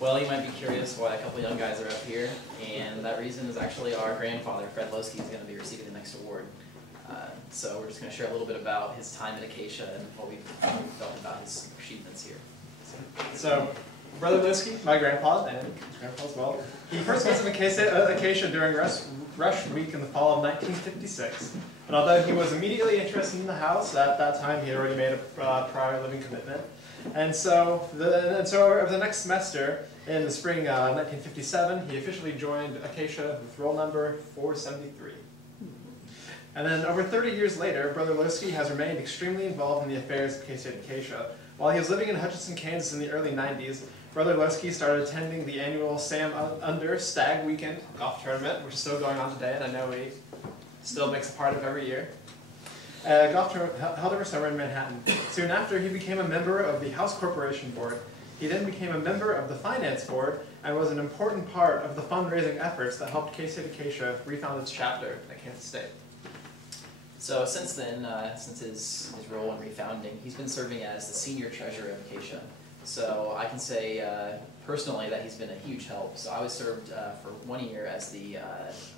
Well, you might be curious why a couple young guys are up here, and that reason is actually our grandfather, Fred Loseke, is going to be receiving the next award. So we're just going to share a little bit about his time at Acacia and what we felt about his achievements here. So, Brother Loseke, my grandpa, and his grandpa as well, he first visited Acacia during Rush Week in the fall of 1956. And although he was immediately interested in the house, at that time he had already made a prior living commitment. And so over the next semester, in the spring of 1957, he officially joined Acacia with roll number 473. And then over 30 years later, Brother Loseke has remained extremely involved in the affairs of K-State Acacia. While he was living in Hutchinson, Kansas in the early 90s, Brother Loseke started attending the annual Sam Under Stag Weekend golf tournament, which is still going on today, and I know he still makes a part of every year. Golf tournament held every summer in Manhattan. Soon after, he became a member of the House Corporation Board. He then became a member of the Finance Board and was an important part of the fundraising efforts that helped K-State Acacia refound its chapter at Kansas State. So since then, since his role in refounding, he's been serving as the senior treasurer of Acacia. So I can say personally that he's been a huge help. So I was served for 1 year as the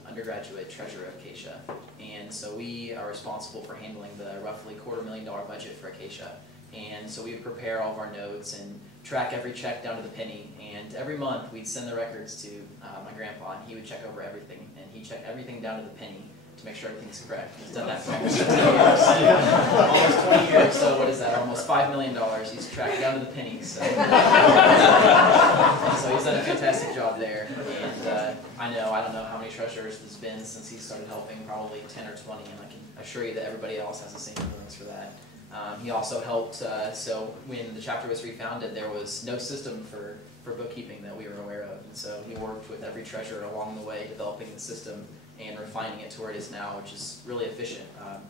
undergraduate treasurer of Acacia. And so we are responsible for handling the roughly $250,000 budget for Acacia. And so we would prepare all of our notes and track every check down to the penny. And every month we'd send the records to my grandpa, and he would check over everything. And he'd check everything down to the penny to make sure everything's correct. He's done that for almost 20 years. Almost 20 years, so what is that? Almost $5 million. He's tracked down to the penny. So, so he's done a fantastic job there. And I don't know how many treasurers there's been since he started helping, probably 10 or 20, and I can assure you that everybody else has the same feelings for that. He also helped, so when the chapter was refounded, there was no system for bookkeeping that we were aware of. And so he worked with every treasurer along the way, developing the system and refining it to where it is now, which is really efficient.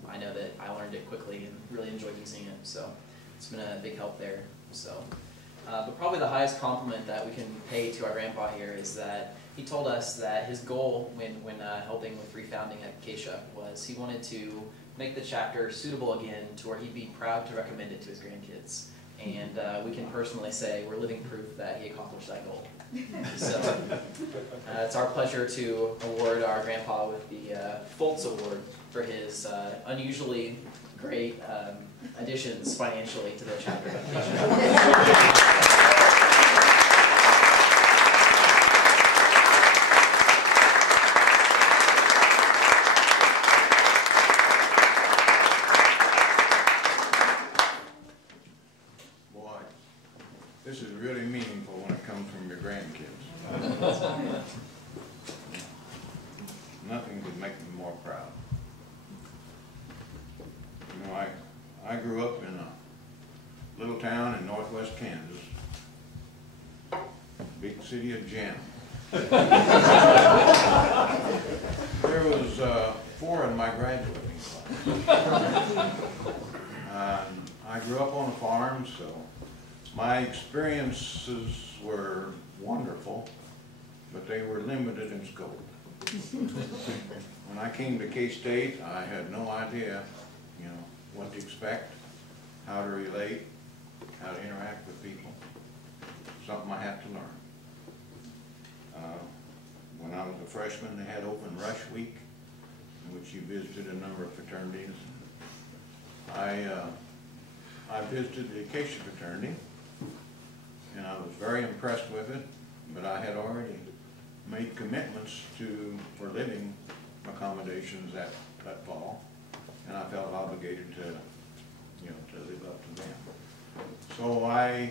I know that I learned it quickly and really enjoyed using it, so it's been a big help there. So, but probably the highest compliment that we can pay to our grandpa here is that he told us that his goal when helping with refounding at Acacia was he wanted to make the chapter suitable again to where he'd be proud to recommend it to his grandkids. And we can personally say we're living proof that he accomplished that goal. So it's our pleasure to award our grandpa with the Foltz Award for his unusually great additions financially to the chapter of Acacia. This is really meaningful when it comes from your grandkids. Nothing could make me more proud. You know, I grew up in a little town in northwest Kansas, big city of Jam. There was 4 in my graduating class. I grew up on a farm, so my experiences were wonderful, but they were limited in scope. When I came to K-State, I had no idea, what to expect, how to relate, how to interact with people. Something I had to learn. When I was a freshman, they had open Rush Week, in which you visited a number of fraternities. I visited the Acacia fraternity, and I was very impressed with it, but I had already made commitments for living accommodations that fall, and I felt obligated to live up to them. So I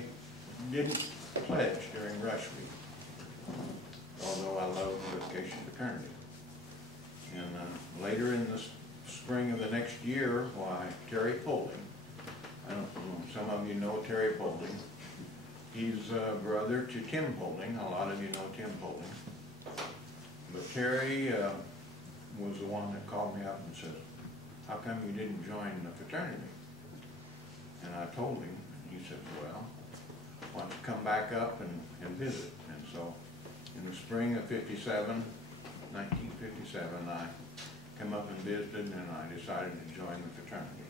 didn't pledge during Rush Week, although I loved the Acacia fraternity. And later in the spring of the next year, Terry Polding, I don't know, some of you know Terry Polding. He's a brother to Tim Polding. A lot of you know Tim Polding. But Terry was the one that called me up and said, "How come you didn't join the fraternity?" And I told him, and he said, "Well, why don't you come back up and visit?" And so in the spring of 1957, I came up and visited, and I decided to join the fraternity.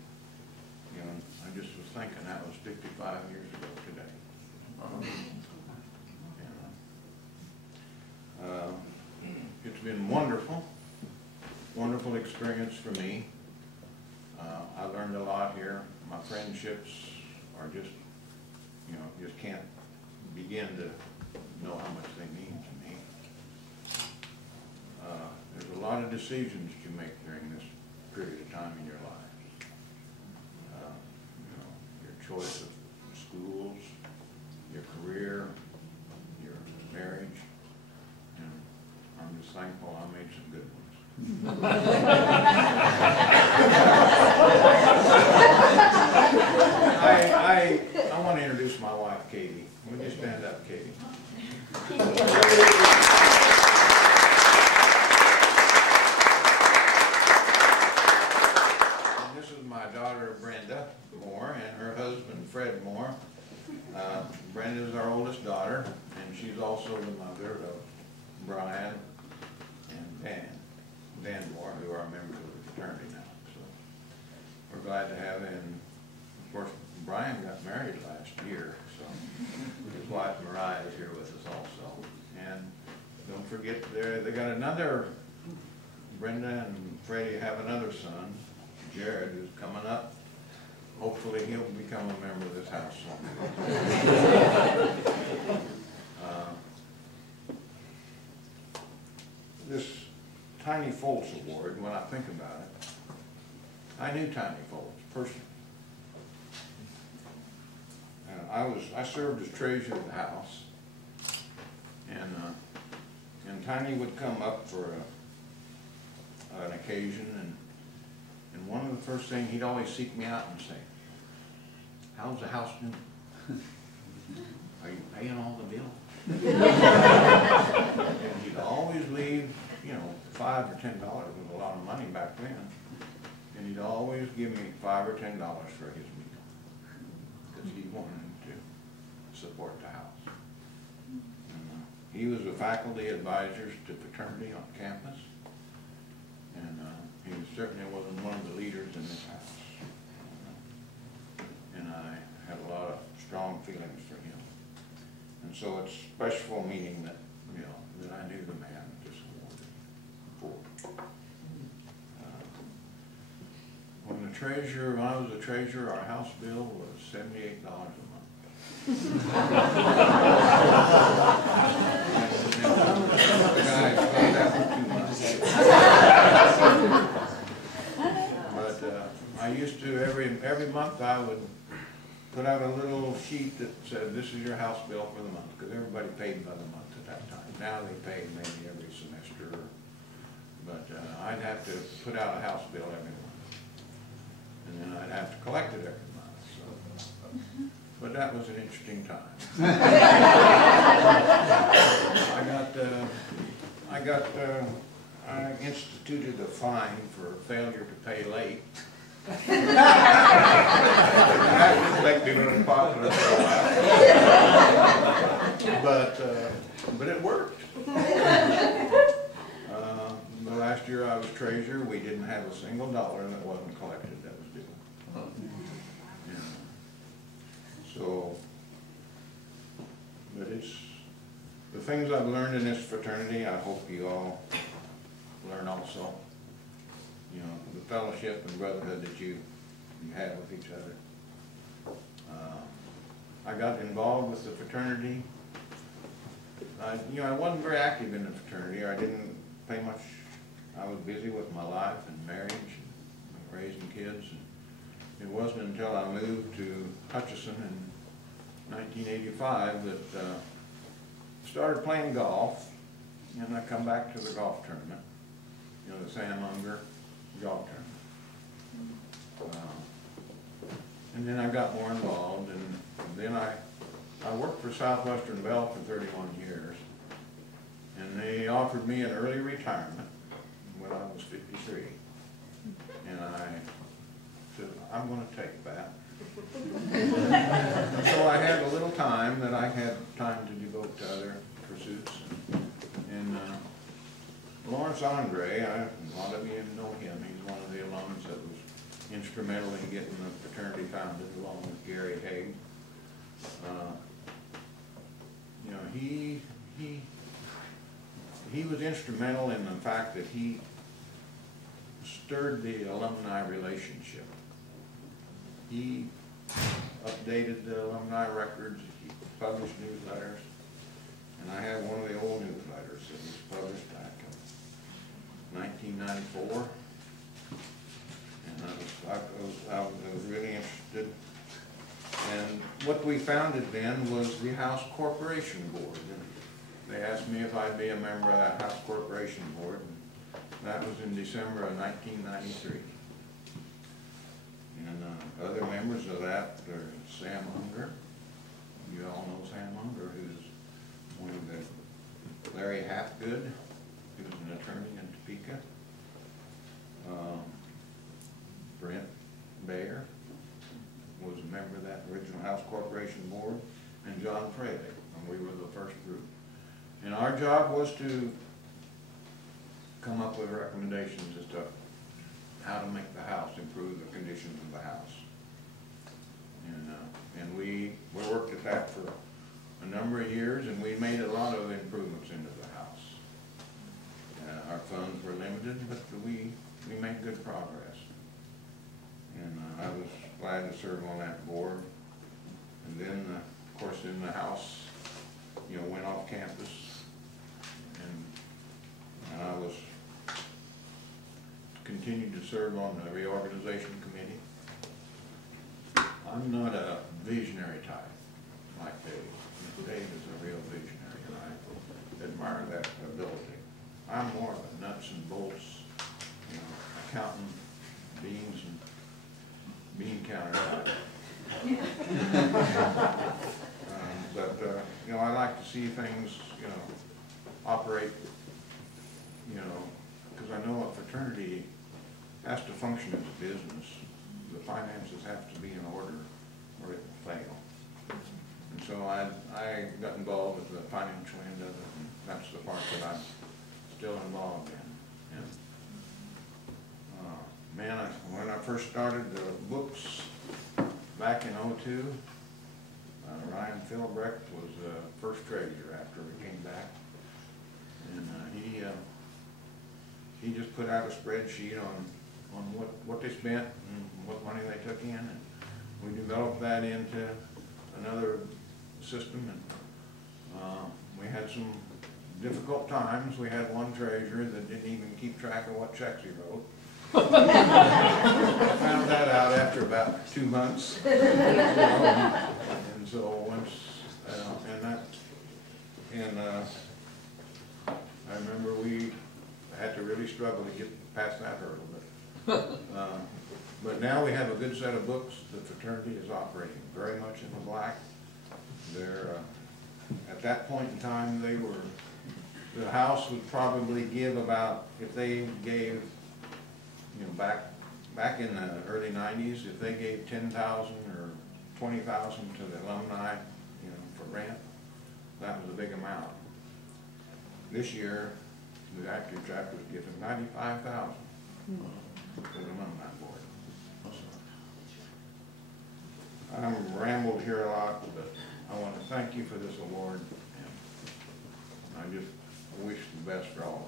I just was thinking that was 55 years ago today. been wonderful, wonderful experience for me. I learned a lot here. My friendships are just, you know, just can't begin to know how much they mean to me. There's a lot of decisions you make during this period of time in your lives. You know, your choice of schools, your career, your marriage, and I'm just thankful I made some good ones. I want to introduce my wife, Katie. Will you stand up, Katie? And this is my daughter, Brenda Moore, and her husband, Fred Moore. Brenda is our oldest daughter, and she's also the mother of Brian and Dan Moore, who are members of the fraternity now. So we're glad to have him. Of course, Brian got married last year, so his wife Mariah is here with us also. And don't forget, they got another, Brenda and Freddie have another son, Jared, who's coming up. Hopefully he'll become a member of this house soon. This Tiny Foltz Award, when I think about it, I knew Tiny Foltz personally. I served as treasurer of the house, and Tiny would come up for an occasion, and one of the first things, he'd always seek me out and say, "How's the house doing? Are you paying all the bills?" And he'd always leave, you know, $5 or $10 was a lot of money back then, and he'd always give me $5 or $10 for his meal, because he wanted to support the house. And, he was a faculty advisor to fraternity on campus, and he certainly wasn't one of the leaders in this house. And I had a lot of strong feelings for him. And so it's special meaning that, you know, that I knew the man this award for. When I was a treasurer, our house bill was $78 a month. But I used to, every month I would put out a little sheet that said, "This is your house bill for the month," because everybody paid by the month at that time. Now they pay maybe every semester, but I'd have to put out a house bill every month, and then I'd have to collect it every month. So, but that was an interesting time. I instituted a fine for failure to pay late. That didn't make me really popular for a while. But it worked. The last year I was treasurer, we didn't have a single dollar that wasn't collected that was due. Yeah. So, but it's the things I've learned in this fraternity, I hope you all learn also. You know, the fellowship and brotherhood that you have with each other. I got involved with the fraternity. You know, I wasn't very active in the fraternity. I didn't pay much. I was busy with my life and marriage and raising kids. And it wasn't until I moved to Hutchinson in 1985 that started playing golf, and I come back to the golf tournament. You know, the Sam Unger golf tournament. And then I got more involved, and then I worked for Southwestern Bell for 31 years, and they offered me an early retirement when I was 53, and I said, "I'm going to take that." And so I had a little time that I had time to devote to other pursuits, and Lawrence Andre, a lot of you know him. He's one of the alums that was instrumental in getting the fraternity founded, along with Gary Haig. You know, he he was instrumental in the fact that he stirred the alumni relationship. He updated the alumni records, he published newsletters, and I have one of the old newsletters that was published back in 1994. And I was really interested. And what we founded then was the House Corporation Board. And they asked me if I'd be a member of that House Corporation Board. And that was in December of 1993. And other members of that are Sam Unger. You all know Sam Unger, who's one of the Larry Hapgood, who's an attorney in Topeka. Brent Bayer was a member of that original House Corporation Board, and John Fraley, and we were the first group. And our job was to come up with recommendations as to how to make the house, improve the conditions of the house. And we worked at that for a number of years, and we made a lot of improvements into the house. Our funds were limited, but we made good progress. And I was glad to serve on that board. And then, of course, in the house, you know, went off campus, and I was continued to serve on the reorganization committee. I'm not a visionary type like Dave. Dave is a real visionary, and I admire that ability. I'm more of a nuts and bolts, you know, counting beans and bean counter type. But you know, I like to see things, you know, operate, you know, because I know a fraternity has to function as a business. The finances have to be in order or it will fail. And so I got involved with the financial end of it, and that's the part that I'm still involved in. And, man, when I first started the books back in '02, Ryan Philbrecht was the first treasurer after we came back. And he just put out a spreadsheet on what they spent and what money they took in, and we developed that into another system. And we had some difficult times. We had one treasurer that didn't even keep track of what checks he wrote. I found that out after about 2 months. And so once, I remember we had to really struggle to get past that hurdle. But now we have a good set of books. The fraternity is operating very much in the black. They're, at that point in time, the house would probably give about, if they gave, you know, back in the early 90s, if they gave $10,000 or $20,000 to the alumni, you know, for rent, that was a big amount. This year, the active chapter was given $95,000 to the alumni board. So, I'm rambled here a lot, but I want to thank you for this award, and I just wish the best for all